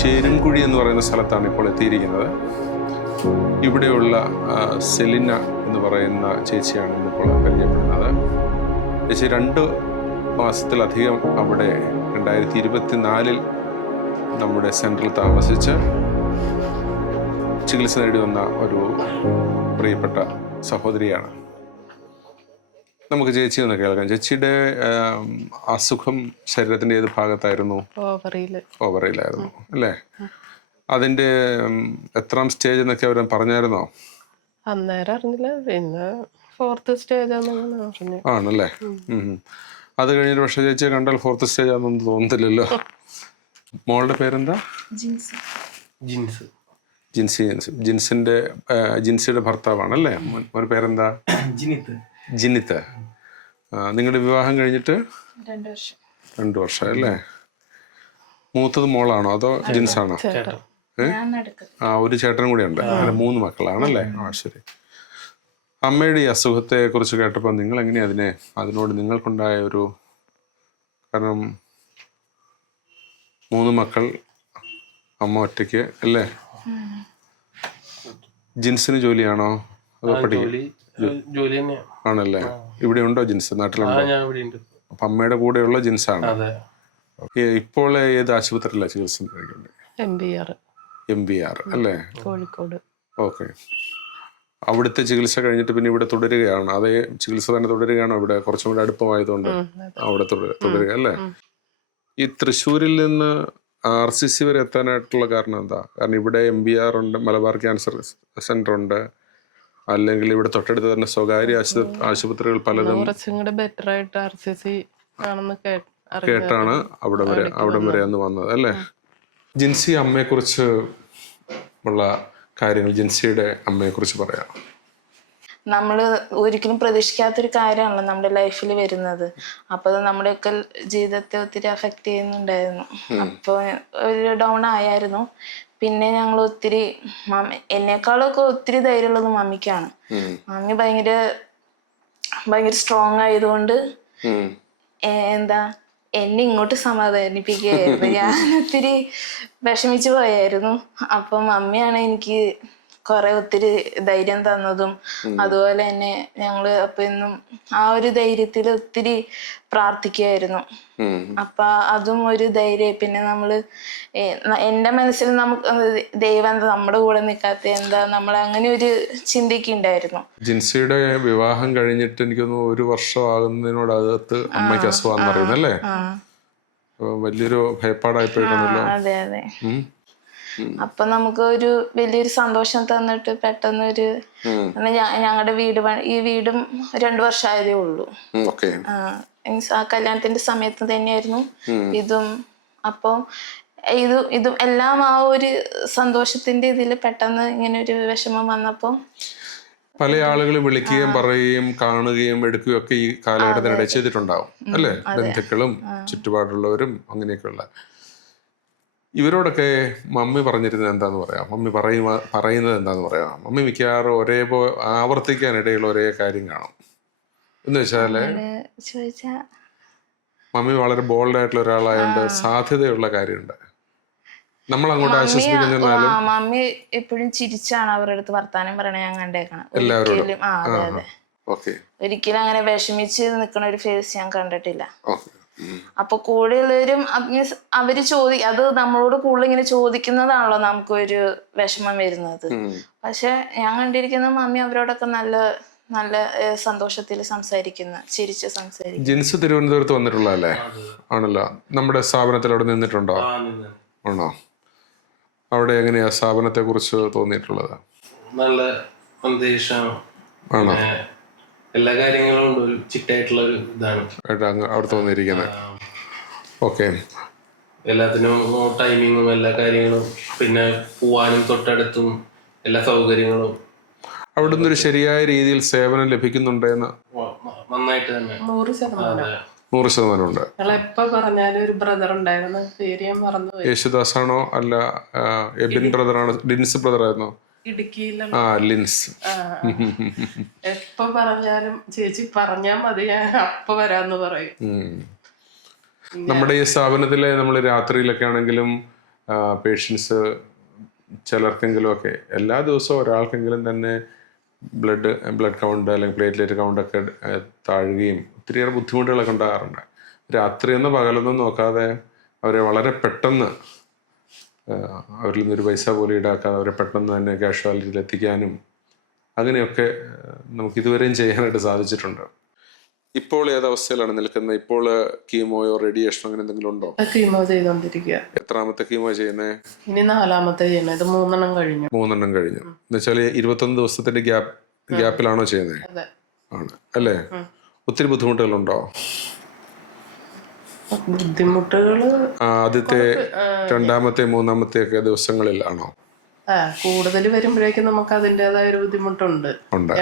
ചേരുംകുഴി എന്ന് പറയുന്ന സ്ഥലത്താണ് ഇപ്പോൾ എത്തിയിരിക്കുന്നത്. ഇവിടെയുള്ള സെലിന എന്ന് പറയുന്ന ചേച്ചിയാണ് ഇന്നിപ്പോൾ പരിചയപ്പെടുന്നത്. ചേച്ചി 2 മാസത്തിലധികം അവിടെ 2024 നമ്മുടെ സെൻട്രൽ താമസിച്ച് ചികിത്സ നേടി വന്ന ഒരു പ്രിയപ്പെട്ട സഹോദരിയാണ്. നമുക്ക് ചേച്ചി ഒന്ന് കേൾക്കാം. ചേച്ചിയുടെ അസുഖം ശരീരത്തിന്റെ ഏത് ഭാഗത്തായിരുന്നു? ഓവറിയിലായിരുന്നു അല്ലേ? അതിന്റെ എത്രാം സ്റ്റേജ് എന്നൊക്കെ അവർ പറഞ്ഞായിരുന്നോ? അന്നേരം അറിഞ്ഞില്ല, പിന്നെ 4th സ്റ്റേജ് ആണല്ലേ. അത് കഴിഞ്ഞിട്ട് പക്ഷെ ചേച്ചിയെ കണ്ടാൽ 4th സ്റ്റേജ് ആണെന്നൊന്നും തോന്നുന്നില്ലല്ലോ. മോളുടെ പേരെന്താ? ജിൻസിയുടെ ഭർത്താവാണല്ലേ? മോന്റെ പേരെന്താ? ജിനിത്ത്. നിങ്ങളുടെ വിവാഹം കഴിഞ്ഞിട്ട് 2 വർഷം അല്ലേ? മൂത്തത് മോളാണോ അതോ ജിൻസാണോ? ഒരു ചേട്ടനും കൂടി ഉണ്ട്. അങ്ങനെ 3 മക്കളാണല്ലേ? ശരി. അമ്മയുടെ ഈ അസുഖത്തെ കുറിച്ച് കേട്ടപ്പോൾ നിങ്ങൾ എങ്ങനെയാ അതിനോട് നിങ്ങൾക്കുണ്ടായ ഒരു, കാരണം 3 മക്കൾ, അമ്മ ഒറ്റയ്ക്ക് അല്ലേ? ജിൻസിന് ജോലിയാണോ അതോ ആണല്ലേ? ഇവിടെ ഉണ്ടോ ജിൻസ്? നാട്ടിലുണ്ടോ? അപ്പൊ അമ്മയുടെ കൂടെയുള്ള ജിൻസാണ്. ഇപ്പോൾ ഏത് ആശുപത്രിയിലാണ് ചികിത്സ കഴിക്കുന്നത്? MBR അല്ലേ? കോഴിക്കോട്. ഓക്കെ. അവിടുത്തെ ചികിത്സ കഴിഞ്ഞിട്ട് പിന്നെ ഇവിടെ തുടരുകയാണ്? അതേ ചികിത്സ തന്നെ തുടരുകയാണോ? ഇവിടെ കുറച്ചും കൂടെ അടുപ്പമായതുകൊണ്ട് അവിടെ തുടരുക അല്ലേ? ഈ തൃശ്ശൂരിൽ നിന്ന് RCC വരെ എത്താനായിട്ടുള്ള കാരണം എന്താ? കാരണം ഇവിടെ MBR ഉണ്ട്, മലബാർ ക്യാൻസർ സെന്റർ ഉണ്ട്, അല്ലെങ്കിൽ ഇവിടെ തൊട്ടടുത്ത് തന്നെ സ്വകാര്യ ആശുപത്രികൾ പലതും ബെറ്റർ ആയിട്ട് RCC ആണെന്ന് കേട്ടാണ് അവിടം വരെ അന്ന് വന്നത് അല്ലേ? ജിൻസി അമ്മയെ കുറിച്ച് ഉള്ള കാര്യങ്ങൾ, ജിൻസിയുടെ അമ്മയെ കുറിച്ച് പറയാം. നമ്മള് ഒരിക്കലും പ്രതീക്ഷിക്കാത്തൊരു കാര്യമാണല്ലോ നമ്മുടെ ലൈഫിൽ വരുന്നത്. അപ്പൊ അത് നമ്മുടെയൊക്കെ ജീവിതത്തെ ഒത്തിരി അഫക്റ്റ് ചെയ്യുന്നുണ്ടായിരുന്നു. അപ്പൊ ഒരു ഡൗൺ ആയായിരുന്നു. പിന്നെ ഞങ്ങൾ ഒത്തിരി എന്നെക്കാളൊക്കെ ഒത്തിരി ധൈര്യമുള്ളത് മമ്മിക്കാണ്. മമ്മി ഭയങ്കര സ്ട്രോങ് ആയതുകൊണ്ട് എന്നെ ഇങ്ങോട്ട് സമാധാനിപ്പിക്കുകയായിരുന്നു. ഞാൻ ഒത്തിരി വിഷമിച്ചു പോയായിരുന്നു. അപ്പൊ മമ്മിയാണ് എനിക്ക് ഒത്തിരി ധൈര്യം തന്നതും. അതുപോലെ തന്നെ ഞങ്ങള് അപ്പൊ എന്നും ആ ഒരു ധൈര്യത്തിൽ ഒത്തിരി പ്രാർത്ഥിക്കുമായിരുന്നു. അപ്പൊ അതും ഒരു ധൈര്യം. പിന്നെ എന്റെ മനസ്സിൽ നമുക്ക് ദൈവം നമ്മുടെ കൂടെ നിൽക്കാത്ത എന്താ, നമ്മൾ അങ്ങനെ ഒരു ചിന്തിക്കുണ്ടായിരുന്നു. ജിൻസിയുടെ വിവാഹം കഴിഞ്ഞിട്ട് എനിക്കൊന്ന് 1 വർഷം ആകുന്നതിനോടകത്ത് അമ്മയ്ക്ക് അസുഖം അറിയുന്നല്ലേ? വലിയൊരു ഭയപ്പാടായിപ്പോയിട്ടാണല്ലോ. അതെ. അപ്പൊ നമുക്ക് ഒരു വലിയൊരു സന്തോഷം തന്നിട്ട് പെട്ടെന്നൊരു ഞങ്ങളുടെ ഈ വീടും 2 വർഷമായതേ ഉള്ളൂ. ആ കല്യാണത്തിന്റെ സമയത്ത് തന്നെയായിരുന്നു ഇതും. അപ്പൊ ഇതും എല്ലാം ആ ഒരു സന്തോഷത്തിന്റെ ഇതിൽ പെട്ടെന്ന് ഇങ്ങനെ ഒരു വിഷമം വന്നപ്പോ പല ആളുകൾ വിളിക്കുകയും പറയുകയും കാണുകയും എടുക്കുകയും ഒക്കെ ഈ കാലഘട്ടത്തിനിടെ ചെയ്തിട്ടുണ്ടാവും അല്ലേ? ബന്ധുക്കളും ചുറ്റുപാടുള്ളവരും അങ്ങനെയൊക്കെയുള്ള. ഇവരോടൊക്കെ മമ്മി പറഞ്ഞിരുന്നത് എന്താന്ന് പറയാം? മമ്മി പറയുന്നത് എന്താന്ന് പറയാം? മമ്മി മിക്കവാറും ആവർത്തിക്കാനിടയുള്ള ഒരേ കാര്യം കാണും. എന്ന് വെച്ചാല് മമ്മി വളരെ ബോൾഡ് ആയിട്ടുള്ള ഒരാളായതുകൊണ്ട് സാധ്യതയുള്ള കാര്യമുണ്ട്. നമ്മൾ അങ്ങോട്ട് ആശ്വസിപ്പിക്കുന്നാലും മമ്മി എപ്പോഴും ചിരിച്ചാണ് അവരുടെ അടുത്ത് വർത്താനം പറയണ ഞാൻ കണ്ടേക്കണം. ഒരിക്കലും അങ്ങനെ വിഷമിച്ച് നിൽക്കണ ഒരു ഫേസ് ഞാൻ കണ്ടിട്ടില്ല. അപ്പൊ കൂടെയുള്ളവരും അവര് അത് നമ്മളോട് കൂടുതൽ ഇങ്ങനെ ചോദിക്കുന്നതാണല്ലോ നമുക്കൊരു വിഷമം വരുന്നത്. പക്ഷെ ഞാൻ കണ്ടിരിക്കുന്ന മമ്മി അവരോടൊക്കെ നല്ല സന്തോഷത്തിൽ ചിരിച്ച് സംസാരിക്കും. ജിൻസ് തിരുവനന്തപുരത്ത് വന്നിട്ടുള്ളതല്ലേ? ആണല്ലോ. നമ്മുടെ സ്ഥാപനത്തിൽ അവിടെ നിന്നിട്ടുണ്ടോ? ആണോ? അവിടെ എങ്ങനെയാ സ്ഥാപനത്തെ കുറിച്ച് തോന്നിയിട്ടുള്ളത്? നല്ല അന്തരീക്ഷമാണ്. ആണോ? എല്ലാ കാര്യങ്ങളും ഉണ്ട്, ഒരു ചിട്ടായിട്ടുള്ള ഒരു ഇതാണ് അവിടെ തോന്നിയിരിക്കുന്നത്. ഓക്കെ. എല്ലാത്തിനും ടൈമിങ്ങും എല്ലാ കാര്യങ്ങളും, പിന്നെ പോവാനും തൊട്ടടുത്തും എല്ലാ സൗകര്യങ്ങളും. അവിടെ നിന്നൊരു ശരിയായ രീതിയിൽ സേവനം ലഭിക്കുന്നുണ്ടെന്ന് നന്നായിട്ട് തന്നെ 100% ഉണ്ട്. എപ്പോ പറഞ്ഞാലും ഒരു ബ്രദർ ഉണ്ടായിരുന്നു, പേര് ഞാൻ മറന്നുപോയി. യേശുദാസാണോ അല്ല എബിൻ ബ്രദറാണോ? ലിൻസ് ബ്രദർ ആയിരുന്നോ? ഇടുക്കിയിലാണ്. ലിൻസ്. എപ്പോ പറഞ്ഞാലും ചേച്ചി പറഞ്ഞാൽ മതി, ഞാൻ അപ്പൊ വരാന്ന് പറയും. നമ്മുടെ ഈ സ്ഥാപനത്തിലെ നമ്മൾ രാത്രിയിലൊക്കെ ആണെങ്കിലും പേഷ്യൻസ് ചിലർക്കെങ്കിലുമൊക്കെ എല്ലാ ദിവസവും ഒരാൾക്കെങ്കിലും തന്നെ ബ്ലഡ് കൗണ്ട് അല്ലെങ്കിൽ പ്ലേറ്റ്ലെറ്റ് കൗണ്ടൊക്കെ താഴുകയും ഒത്തിരിയേറെ ബുദ്ധിമുട്ടുകളൊക്കെ ഉണ്ടാകാറുണ്ട്. രാത്രിയൊന്നും പകലൊന്നും നോക്കാതെ അവരെ വളരെ പെട്ടെന്ന് അവരിൽ നിന്നൊരു പൈസ പോലും ഈടാക്കാതെ അവരെ പെട്ടെന്ന് തന്നെ കാഷ്വാലിറ്റിയിൽ എത്തിക്കാനും അങ്ങനെയൊക്കെ നമുക്ക് ഇതുവരെയും ചെയ്യാനായിട്ട് സാധിച്ചിട്ടുണ്ട്. ഇപ്പോൾ ഏതവസ്ഥയിലാണ് നിൽക്കുന്നത്? ഇപ്പോൾ കീമോയോ റേഡിയേഷനോ അങ്ങനെ എന്തെങ്കിലും ഉണ്ടോ? കീമോ ചെയ്തോണ്ടിരിക്കുക. എത്രാമത്തെ കീമോ ചെയ്യുന്നത്? ഇനി 4ാമത്തെ ചെയ്യണത്. ഇത് 3 കഴിഞ്ഞു. 3 കഴിഞ്ഞു എന്ന് വെച്ചാൽ 21 ദിവസത്തിന്റെ ഗ്യാപ്പിലാണോ ചെയ്യുന്നത്? അതെ. ആണ് അല്ലേ? ഒത്തിരി ബുദ്ധിമുട്ടുകളുണ്ടോ? ബുദ്ധിമുട്ടുകള് ആദ്യത്തെ 2ാമത്തെ 3ാമത്തെ ഒക്കെ ദിവസങ്ങളിൽ ആണോ? കൂടുതൽ വരുമ്പോഴേക്കും നമുക്ക് അതിൻ്റെതായ ഒരു ബുദ്ധിമുട്ടുണ്ട്,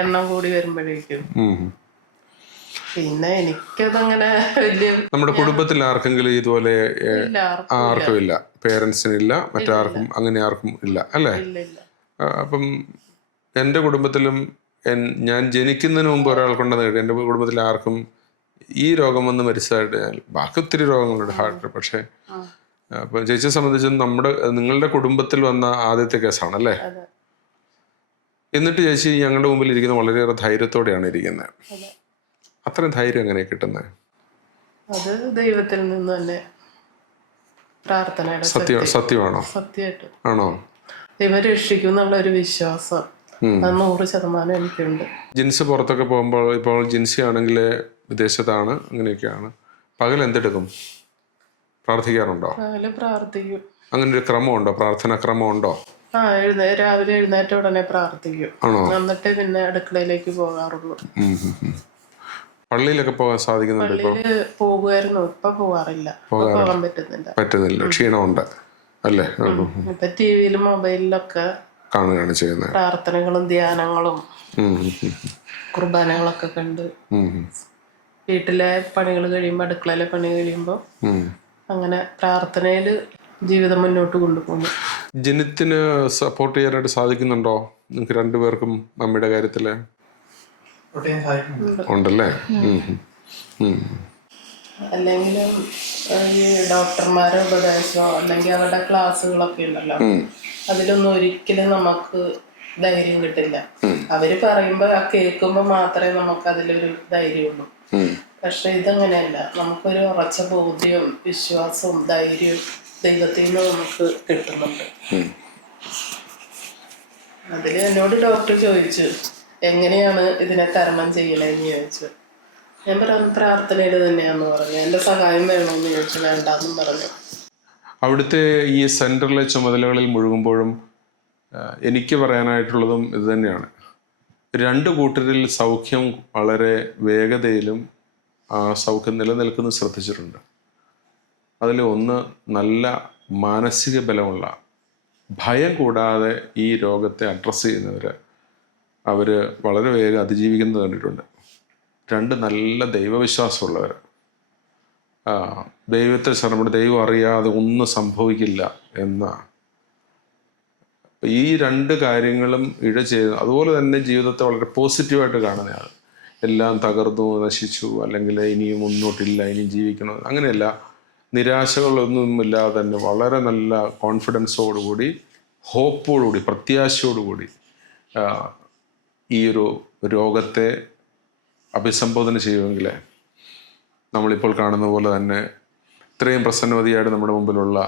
എണ്ണം കൂടി വരുമ്പോഴേക്കും. പിന്നെ എനിക്കതങ്ങനെ വലിയ, നമ്മുടെ കുടുംബത്തിൽ ആർക്കെങ്കിലും ഇതുപോലെ? ആർക്കും ഇല്ല, പേരൻസിനില്ല, മറ്റാർക്കും അങ്ങനെ ആർക്കും ഇല്ല അല്ലേ? അപ്പം എൻ്റെ കുടുംബത്തിലും ഞാൻ ജനിക്കുന്നതിന് മുമ്പ് ഒരാൾക്കുണ്ടെന്ന് കേട്ടു. എൻ്റെ കുടുംബത്തിൽ ആർക്കും ഈ രോഗം വന്ന് മരിച്ചതായിട്ട്, ബാക്കി ഒത്തിരി രോഗങ്ങളുണ്ട് ഹാർട്ടിന്. പക്ഷേ അപ്പം ചേച്ചിയെ സംബന്ധിച്ചും നിങ്ങളുടെ കുടുംബത്തിൽ വന്ന ആദ്യത്തെ കേസാണല്ലേ? എന്നിട്ട് ചേച്ചി ഞങ്ങളുടെ മുമ്പിൽ ഇരിക്കുന്ന വളരെയേറെ ധൈര്യത്തോടെയാണ് ഇരിക്കുന്നത്. അത്രയും ധൈര്യം എങ്ങനെയാ കിട്ടുന്നത്? അത് ദൈവത്തിൽ നിന്ന് തന്നെ പ്രാർത്ഥനയുടെ സത്യമാണോ? സത്യമായിട്ട് ആണോ? ദൈവം രക്ഷിക്കും എന്നുള്ള ഒരു വിശ്വാസം 100% എനിക്കുണ്ട്. ജിൻസ് പുറത്തൊക്കെ പോകുമ്പോൾ, ഇപ്പോൾ ജിൻസി ആണെങ്കിൽ വിദേശത്താണ്, അങ്ങനെയൊക്കെയാണ്, പകൽ എന്തെടുക്കും? പ്രാർത്ഥിക്കാറുണ്ടോ? പ്രാർത്ഥിക്കും. അങ്ങനെ ഒരു ക്രമമുണ്ടോ? പ്രാർത്ഥന ക്രമമുണ്ടോ? രാവിലെ എഴുന്നേറ്റ ഉടനെ പ്രാർത്ഥിക്കും. എന്നിട്ട് പിന്നെ അടുക്കളയിലേക്ക് പോകാറുള്ളൂ. പള്ളിയിലൊക്കെ പോകാൻ സാധിക്കുന്നുണ്ട്? ഇപ്പോൾ പോകുമായിരുന്നു, ഇപ്പൊ പോകാറില്ല. പോകാൻ പറ്റുന്നില്ല. ക്ഷീണമുണ്ട് അല്ലേ? ഇപ്പൊ ടിവിയിലും മൊബൈലിലൊക്കെ കാണുകയാണ് ചെയ്യുന്നത്. പ്രാർത്ഥനകളും ധ്യാനങ്ങളും കുർബാനകളൊക്കെ കണ്ട് വീട്ടിലെ പണികൾ കഴിയുമ്പോ, അടുക്കളയിലെ പണി കഴിയുമ്പോ അങ്ങനെ പ്രാർത്ഥനയില് ജീവിതം മുന്നോട്ട് കൊണ്ടുപോകുന്നു. ജനത്തിന് സപ്പോർട്ട് ചെയ്യാനായിട്ട് സാധിക്കുന്നുണ്ടോ നിങ്ങൾക്ക് രണ്ടുപേർക്കും മമ്മിയുടെ കാര്യത്തില്? ഉണ്ടല്ലേ? അല്ലെങ്കിലും ഈ ഡോക്ടർമാരുടെ ഉപദേശമോ അല്ലെങ്കിൽ അവരുടെ ക്ലാസ്സുകളൊക്കെ ഉണ്ടല്ലോ, അതിലൊന്നും ഒരിക്കലും നമുക്ക് ധൈര്യം കിട്ടില്ല. അവര് പറയുമ്പോ കേൾക്കുമ്പോ മാത്രമേ നമുക്ക് അതിലൊരു ധൈര്യമുള്ളൂ. പക്ഷെ ഇതങ്ങനെയല്ല, നമുക്കൊരു ഉറച്ച ബോധ്യവും വിശ്വാസവും ധൈര്യവും ദൈവത്തിൽ നിന്ന് നമുക്ക് കിട്ടുന്നുണ്ട്. അതില് എന്നോട് ഡോക്ടർ ചോദിച്ചു എങ്ങനെയാണ് ഇതിനെ തരണം ചെയ്യണേന്ന് ചോദിച്ചു. ഞാൻ പറഞ്ഞു പ്രാർത്ഥനയിൽ തന്നെയാന്ന് പറഞ്ഞു. എൻ്റെ സഹായം വേണമെന്ന് ചോദിച്ചു. വേണ്ടാന്നും പറഞ്ഞു. അവിടുത്തെ ഈ സെന്ററിലെ ചുമതലകളിൽ മുഴുകുമ്പോഴും എനിക്ക് പറയാനായിട്ടുള്ളതും ഇത് തന്നെയാണ്. 2 കൂട്ടരിൽ സൗഖ്യം വളരെ വേഗതയിലും ആ സൗഖ്യം നിലനിൽക്കുന്നത് ശ്രദ്ധിച്ചിട്ടുണ്ട്. അതിൽ ഒന്ന്, നല്ല മാനസിക ബലമുള്ള, ഭയം കൂടാതെ ഈ രോഗത്തെ അഡ്രസ്സ് ചെയ്യുന്നവർ, അവർ വളരെ വേഗം അതിജീവിക്കുന്നത് കണ്ടിട്ടുണ്ട്. 2, നല്ല ദൈവവിശ്വാസമുള്ളവർ. ദൈവത്തെ നമ്മുടെ ദൈവം അറിയാതെ ഒന്നും സംഭവിക്കില്ല എന്ന ഈ 2 കാര്യങ്ങളും ചെയ്ത്, അതുപോലെ തന്നെ ജീവിതത്തെ വളരെ പോസിറ്റീവായിട്ട് കാണുന്നതാണ്. എല്ലാം തകർന്നു നശിച്ചു, അല്ലെങ്കിൽ ഇനിയും മുന്നോട്ടില്ല, ഇനിയും ജീവിക്കണം, അങ്ങനെയല്ല. നിരാശകളൊന്നുമില്ലാതെ തന്നെ വളരെ നല്ല കോൺഫിഡൻസോടുകൂടി, ഹോപ്പോടുകൂടി, പ്രത്യാശയോടുകൂടി ഈ ഒരു രോഗത്തെ അഭിസംബോധന ചെയ്യുമെങ്കിൽ നമ്മളിപ്പോൾ കാണുന്ന പോലെ തന്നെ ഇത്രയും പ്രസന്നവതിയായിട്ട് നമ്മുടെ മുമ്പിലുള്ള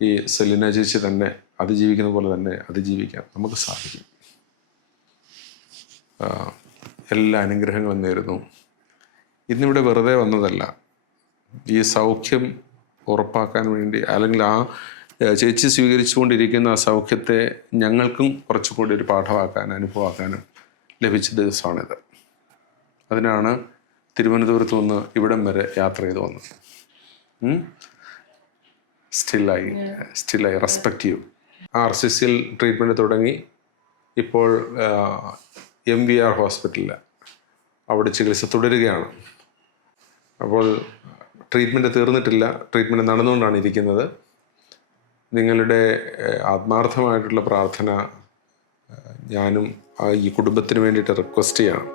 ഈ സെലിന ചേച്ചി തന്നെ അതിജീവിക്കുന്ന പോലെ തന്നെ അതിജീവിക്കാൻ നമുക്ക് സാധിക്കും. എല്ലാ അനുഗ്രഹങ്ങളും നേരുന്നു. ഇന്നിവിടെ വെറുതെ വന്നതല്ല, ഈ സൗഖ്യം ഉറപ്പാക്കാൻ വേണ്ടി, അല്ലെങ്കിൽ ആ ചേച്ചി സ്വീകരിച്ചുകൊണ്ടിരിക്കുന്ന ആ സൗഖ്യത്തെ ഞങ്ങൾക്കും കുറച്ചുകൂടി ഒരു പാഠമാക്കാനും അനുഭവമാക്കാനും ലഭിച്ച ദിവസമാണിത്. അതിനാണ് തിരുവനന്തപുരത്ത് നിന്ന് ഇവിടം വരെ യാത്ര ചെയ്ത് വന്നത്. Still I respect you. RCCയിൽ ട്രീറ്റ്മെൻറ്റ് തുടങ്ങി. ഇപ്പോൾ MVR ഹോസ്പിറ്റലിൽ അവിടെ ചികിത്സ തുടരുകയാണ്. അപ്പോൾ ട്രീറ്റ്മെൻറ്റ് തീർന്നിട്ടില്ല, ട്രീറ്റ്മെൻറ്റ് നടന്നുകൊണ്ടാണ് ഇരിക്കുന്നത്. നിങ്ങളുടെ ആത്മാർത്ഥമായിട്ടുള്ള പ്രാർത്ഥന ഞാനും ഈ കുടുംബത്തിന് വേണ്ടിയിട്ട് റിക്വസ്റ്റ് ചെയ്യണം.